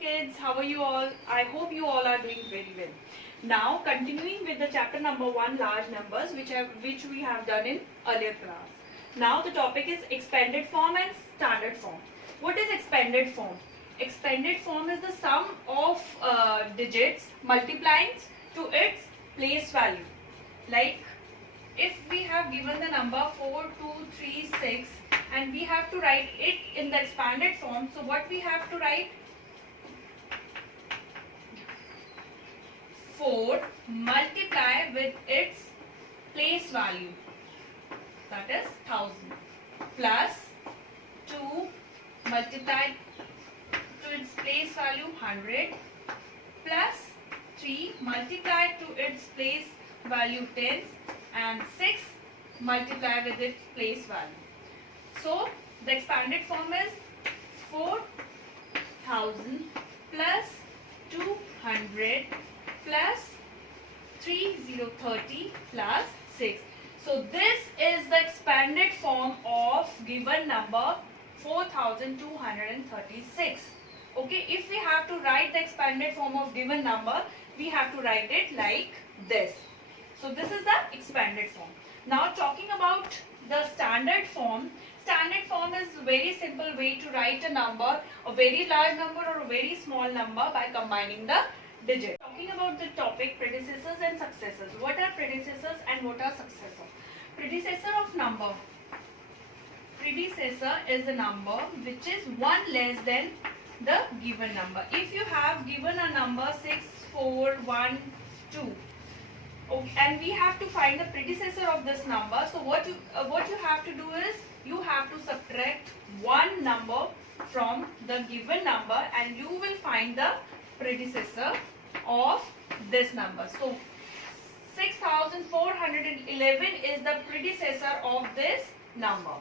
kids, how are you all? I hope you all are doing very well. Now continuing with the chapter number 1, large numbers, which we have done in earlier class. Now the topic is expanded form and standard form. What is expanded form? Expanded form is the sum of digits multiplying to its place value. Like if we have given the number 4, 2, 3, 6 and we have to write it in the expanded form, so what we have to write? 4 multiply with its place value, that is 1000, plus 2 multiply to its place value 100, plus 3 multiply to its place value 10, and 6 multiply with its place value. So the expanded form is 4000 plus 200 plus 3030 plus 6. So this is the expanded form of given number 4236. Okay, if we have to write the expanded form of given number, we have to write it like this. So this is the expanded form. Now talking about the standard form. Standard form is a very simple way to write a number, a very large number or a very small number by combining the digits. Talking about the topic predecessors and successors. What are predecessors and what are successors? Predecessor of number. Predecessor is a number which is one less than the given number. If you have given a number 6, 4, 1, 2. Okay, and we have to find the predecessor of this number. So what you have to do is you have to subtract one number from the given number and you will find the predecessor of this number. So 6411 is the predecessor of this number.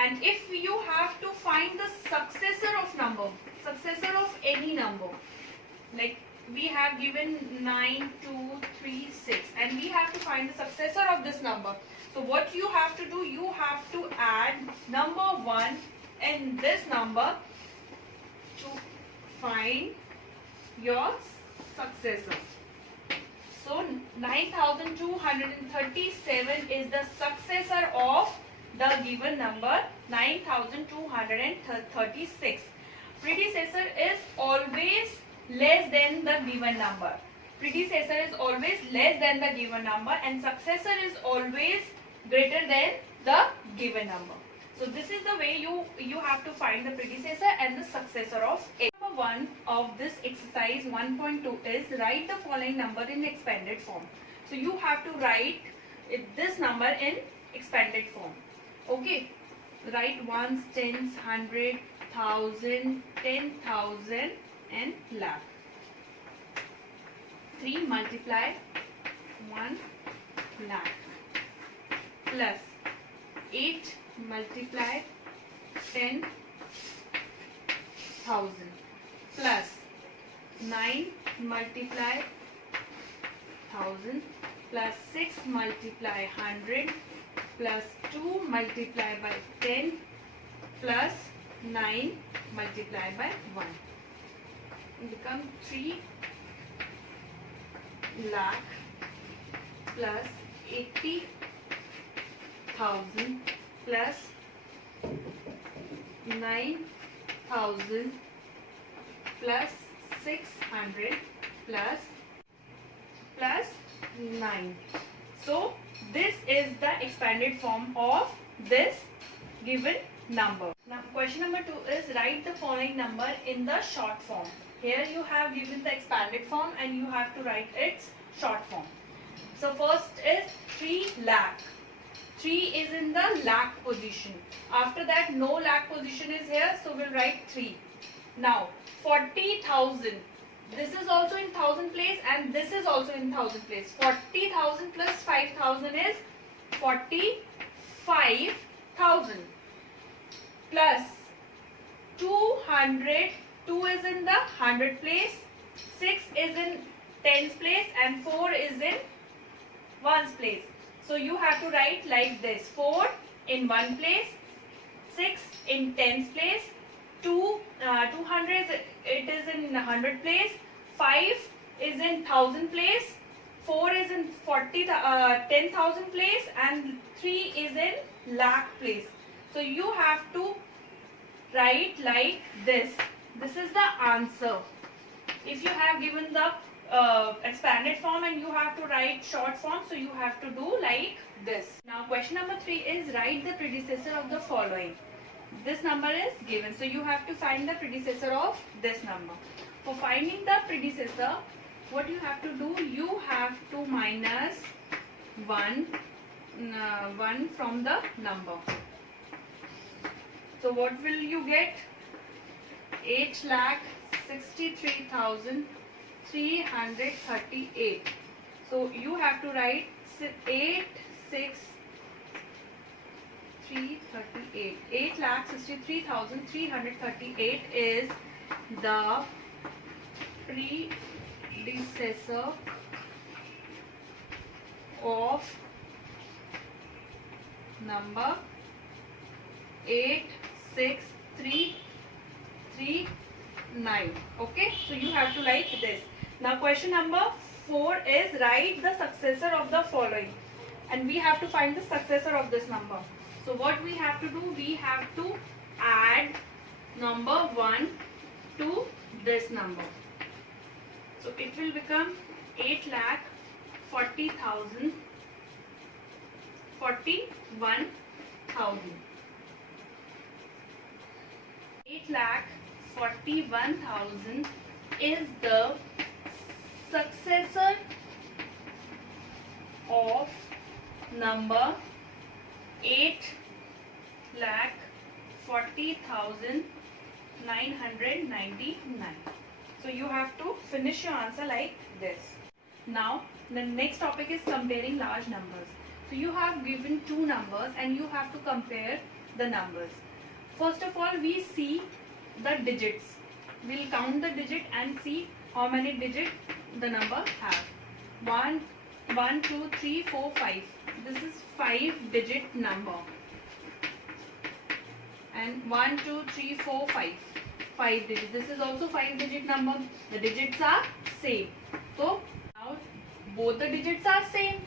And if you have to find the successor of number, successor of any number, like we have given 9, 2, 3, 6 and we have to find the successor of this number. So what you have to do, you have to add number 1 in this number to find your successor. So 9237 is the successor of the given number 9236. Predecessor is always less than the given number. Predecessor is always less than the given number and successor is always greater than the given number. So this is the way you have to find the predecessor and the successor of A. Number 1 of this exercise 1.2 is write the following number in expanded form. So you have to write this number in expanded form. Okay, write ones, tens, 100, 1000, 10,000 and lakh. 3 multiply 1 lakh plus 8 multiply 10,000 plus 9 multiply 1000 plus 6 multiply 100 plus 2 multiply by 10 plus 9 multiply by 1. It becomes 3 lakh plus 80,000 plus 9,000 plus 600 plus 9. So this is the expanded form of this given number. Now question number 2 is write the following number in the short form. Here you have given the expanded form and you have to write its short form. So first is 3 lakh. 3 is in the lakh position. After that no lakh position is here, so we'll write 3. Now 40,000. This is also in 1000 place and this is also in 1000 place. 40,000 plus 5,000 is 45,000 plus 200. 2 is in the 100 place, 6 is in tens place and 4 is in ones place. So you have to write like this: 4 in 1 place, 6 in tens place, 200 it is in 100 place, 5 is in 1000 place, 4 is in 10,000 place, and 3 is in lakh place. So you have to write like this. This is the answer. If you have given the expanded form and you have to write short form, so you have to do like this. Now question number 3 is write the predecessor of the following. This number is given, so you have to find the predecessor of this number. For finding the predecessor, what you have to do, you have to minus 1 from the number. So what will you get? 8,63,338. So you have to write 8,63,338 is the predecessor of number 86339. Okay, so you have to write this. Now question number 4 is write the successor of the following, and we have to find the successor of this number. So what we have to do, we have to add number 1 to this number. So it will become 8,40,000 41,000. 8,41,000 is the successor of number 8,40,999. So you have to finish your answer like this. Now the next topic is comparing large numbers. So you have given two numbers and you have to compare the numbers. First of all, we see the digits. We'll count the digit and see how many digits the number have. 1, 2, 3, 4, 5. This is 5-digit number. And 1, 2, 3, 4, 5. 5 digits. This is also 5-digit number. The digits are same. So now both the digits are same.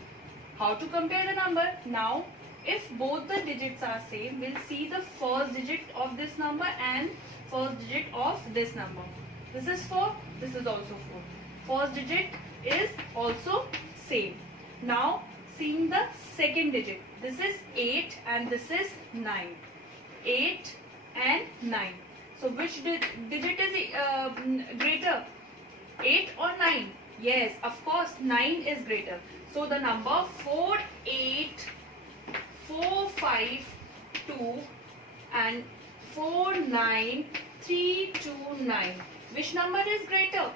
How to compare the number? Now, if both the digits are same, we'll see the first digit of this number and first digit of this number. This is 4, this is also 4. First digit is also same. Now, seeing the second digit. This is 8 and this is 9. 8 and 9. So, which digit is greater? 8 or 9? Yes, of course, 9 is greater. So the number 48452 and 49329. Which number is greater?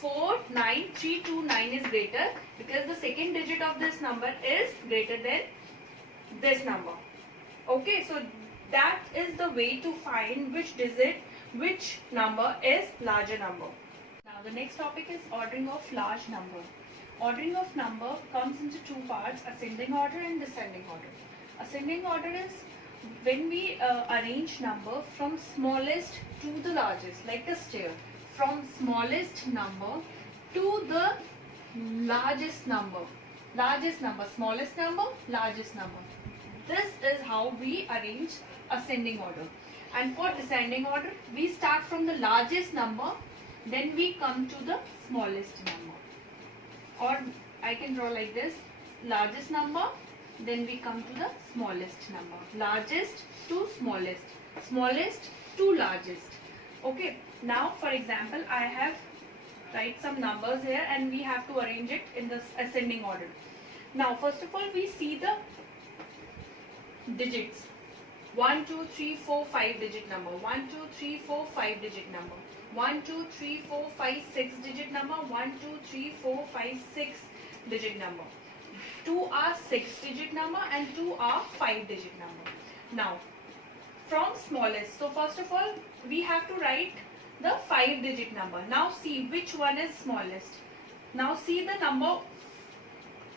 49329 is greater because the second digit of this number is greater than this number. Okay, so that is the way to find which number is larger number. Now the next topic is ordering of large number. Ordering of number comes into two parts, ascending order and descending order. Ascending order is when we arrange number from smallest to the largest, like a stair. From smallest number to the largest number. Largest number, smallest number, largest number. This is how we arrange ascending order. And for descending order, we start from the largest number, then we come to the smallest number. Or I can draw like this, largest number, then we come to the smallest number. Largest to smallest, smallest to largest. Okay, now for example, I have write some numbers here and we have to arrange it in the ascending order. Now first of all, we see the digits. 1, 2, 3, 4, 5 digit number. 1, 2, 3, 4, 5 digit number. 1, 2, 3, 4, 5, 6 digit number. 1, 2, 3, 4, 5, 6 digit number. 2 are 6 digit number and 2 are 5 digit number. Now, from smallest, so first of all, we have to write the 5 digit number. Now see which one is smallest. Now see the number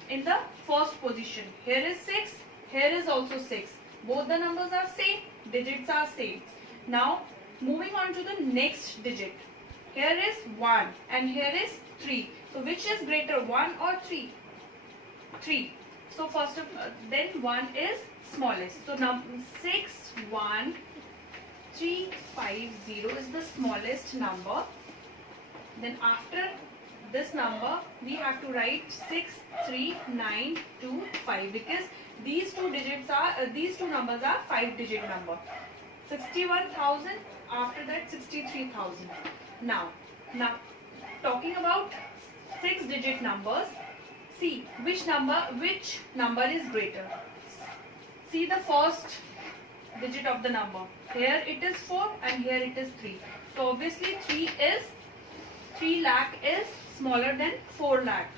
in the first position. Here is 6, here is also 6. Both the numbers are same, digits are same. Now moving on to the next digit. Here is 1 and here is 3. So which is greater, 1 or 3? 3. So first of then 1 is smallest. So now 61350 is the smallest number. Then after this number we have to write 63925 because these two numbers are 5-digit number. 61,000, after that 63,000. Now talking about 6-digit numbers, see which number is greater. See the first digit of the number. Here it is 4 and here it is 3. So obviously 3 lakh is smaller than 4 lakh.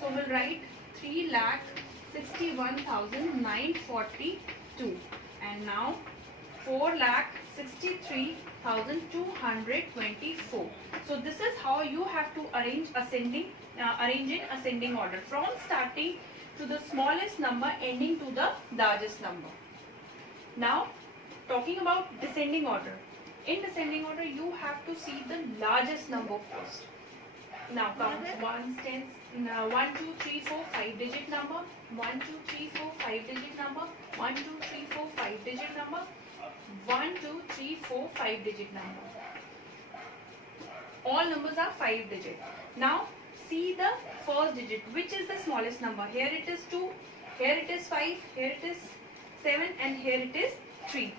So we'll write 3,61,942 and now 4,63,224. So this is how you have to arrange in ascending order from starting to the smallest number ending to the largest number. Now talking about descending order. In descending order you have to see the largest number first. Now count 1, 2, 3, 4, 5-digit number, 1, 2, 3, 4, 5-digit number, 1, 2, 3, 4, 5-digit number, 1, 2, 3, 4, 5-digit number. All numbers are 5-digit. Now see the first digit, which is the smallest number. Here it is 2, here it is 5, here it is 7 and here it is 3.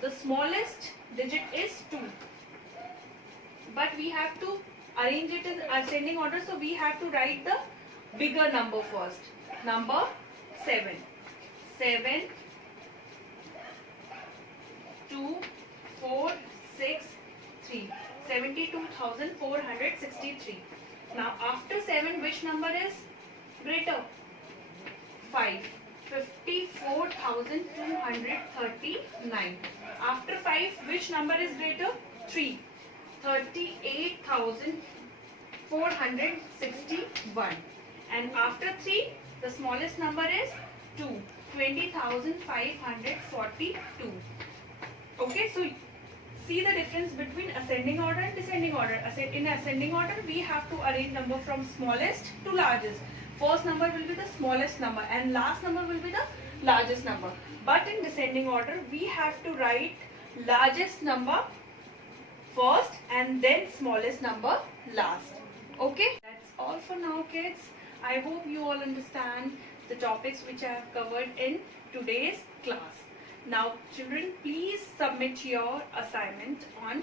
The smallest digit is 2. But we have to arrange it in ascending order, so we have to write the bigger number first. Number 7. 7, 2, 4, 6, 3. 72,463. Now after 7 which number is greater? 5. 54,239. After 5 which number is greater? 3. 38,461. And after 3 the smallest number is 2. 20,542. Okay, so see the difference between ascending order and descending order. In ascending order we have to arrange number from smallest to largest. First number will be the smallest number and last number will be the largest number. But in descending order we have to write largest number first and then smallest number last. Okay, that's all for now, kids. I hope you all understand the topics which I have covered in today's class. Now children, please submit your assignment on time.